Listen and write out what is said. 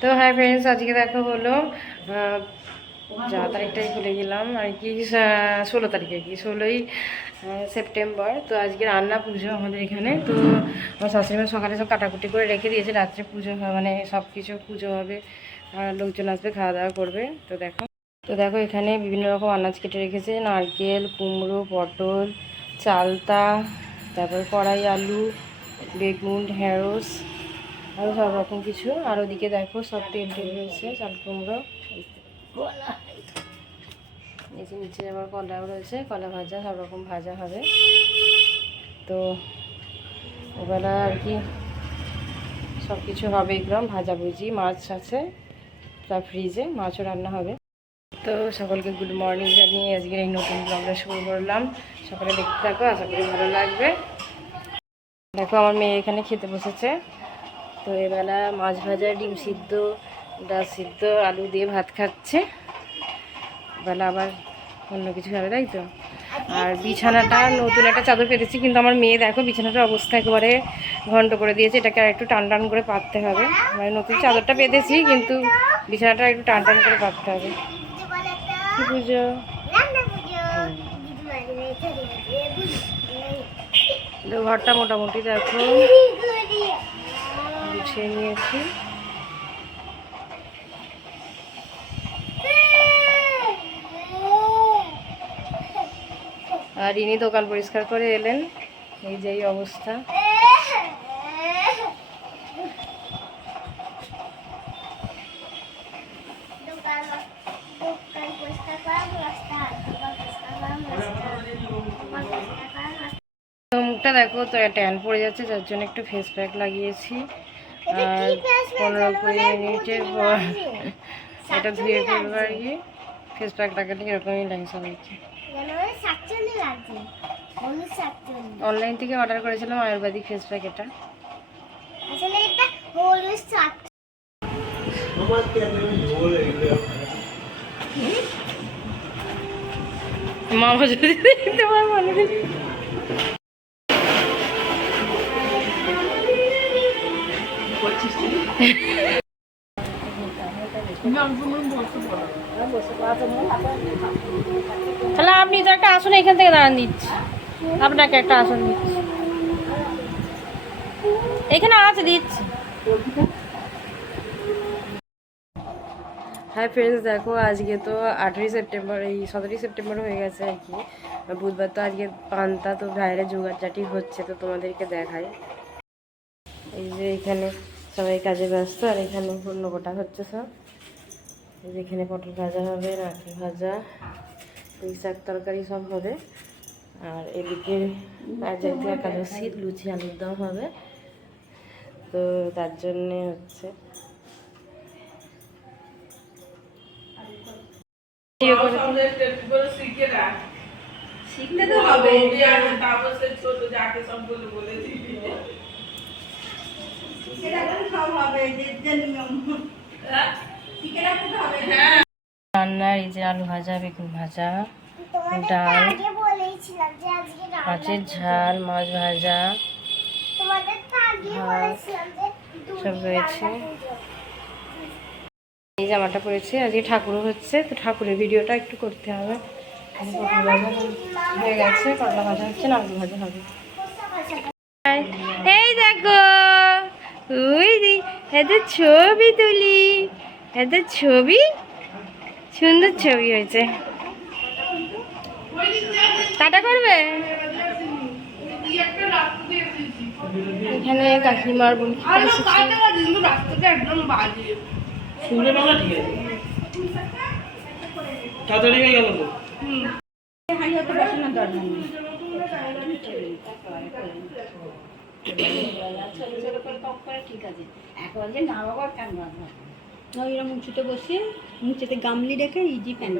তো হ্যাঁ ফ্রেন্ডস আজকে দেখো হলো যা তারিখটাই ভুলে গেলাম, আর কি ষোলো তারিখে কি, ষোলোই সেপ্টেম্বর। তো আজকে রান্না পুজো আমাদের এখানে। তো আমার শাশুড়িমা সকালে সব কাটাকুটি করে রেখে দিয়েছে, রাত্রে পুজো মানে সব কিছু পুজো হবে, আর লোকজন আসবে, খাওয়া দাওয়া করবে। তো দেখো তো দেখো এখানে বিভিন্ন রকম আনাজ কেটে রেখেছে, নারকেল, কুমড়ো, পটল, চালতা, তারপর কড়াই, আলু, বেগুন, ঢেঁড়স আরও সব রকম কিছু। আর ওদিকে দেখো সব তেল টেল রয়েছে, চাল কুমড়ো। যে নিচে আবার কলাও রয়েছে, কলা ভাজা, সব রকম ভাজা হবে। তো ওবেলা আর কি, সব কিছু হবে একদম ভাজা ভুজি, মাছ আছে তার ফ্রিজে মাছও রান্না হবে। তো সকলকে গুড মর্নিং জানিয়ে আজকের এই নতুন ব্লগটা শুরু করলাম। সকালে দেখতে থাকো, আশা করি ভালো লাগবে। দেখো আমার মেয়ে এখানে খেতে বসেছে। তো এবেলা মাছ ভাজা, ডিম সিদ্ধ, ডাল সিদ্ধ, আলু দিয়ে ভাত খাচ্ছে। বেলা আবার অন্য কিছু খাবে, তাই তো? আর বিছানাটা, নতুন একটা চাদর পেতেছি কিন্তু আমার মেয়ে দেখো বিছানাটার অবস্থা একেবারে ঘন্ট করে দিয়েছে, এটাকে আর একটু টান টান করে পাততে হবে। মানে নতুন চাদরটা পেতেছি কিন্তু বিছানাটা একটু টান টান করে পাততে হবে। পুজো ঘরটা মোটামুটি দেখো। নিয়েছি আর ইনি দোকান পরিষ্কার করে এলেন। এই যে এই অবস্থা। মুখটা দেখো, তো ট্যান পড়ে যাচ্ছে, যার জন্য একটু ফেস প্যাক লাগিয়েছি। পনেরো কুড়ি মিনিটের পর এটা ধুয়ে ফেলব আর কি। ফেস প্যাক লাগালে এরকমই লাগে সবাইকে অনলাইন থেকে অর্ডার করেছিলাম আয়ুর্বেদিক ফেস প্যাক এটা। মামা যদি দেখতে পায় তাহলে আপনি তো একটা আসন এখান থেকে দাঁড়ান দিচ্ছি। আপনাকে একটা আসন দিচ্ছি। এখানে আছে, দিচ্ছি। হ্যাঁ ফ্রেন্ডস, দেখো, আজকে তো আঠেরোই সেপ্টেম্বর, এই সতেরোই সেপ্টেম্বর হয়ে গেছে আর কি। বুধবার তো আজকে পান্তা তো বাইরে জোগাড়জাটি হচ্ছে, তো তোমাদেরকে দেখাই। এই যে এখানে সবাই কাজে ব্যস্ত আর এখানে অন্য গোটা হচ্ছে সব এই যে এখানে পটল ভাজা হবে রাখি ভাজা এই শাক তরকারি সব হবে আর এদিকে যেহেতু একাদশী লুচি আলুর দম হবে তো তার জন্যে হচ্ছে ইয়ে শিখতে তো হবে তারপর সে ছোট যাকে সব বলে বলেছি রান্নার এই যে আলু ভাজা বেগুন ভাজা ডাল আগে বলেছিলাম যে আজকে রান্না মাছের ঝাল মাছ ভাজা। তোমাদের তো আগে ভাত, বলেছিলাম যে সব রয়েছে। এই জামাটা পরেছে আজকে ঠাকুরও হচ্ছে তো ঠাকুরের ভিডিওটা একটু করতে হবে। হয়ে গেছে করলা ভাজা হচ্ছে না আলু ভাজা হবে? এই দেখো এত ছবি তুলি। এত ছবি? সুন্দর ছবি হয়েছে। টাটা করবে? এখানে কাকিমার বোন খেতে এসেছে। রাস্তাটা ছোট করে শুনলে করে ঠিক আছে তাড়াতাড়ি হয়ে গেল তো ওইরকম উঁচুতে বসে নিচেতে গামলি রেখে ইজি প্যান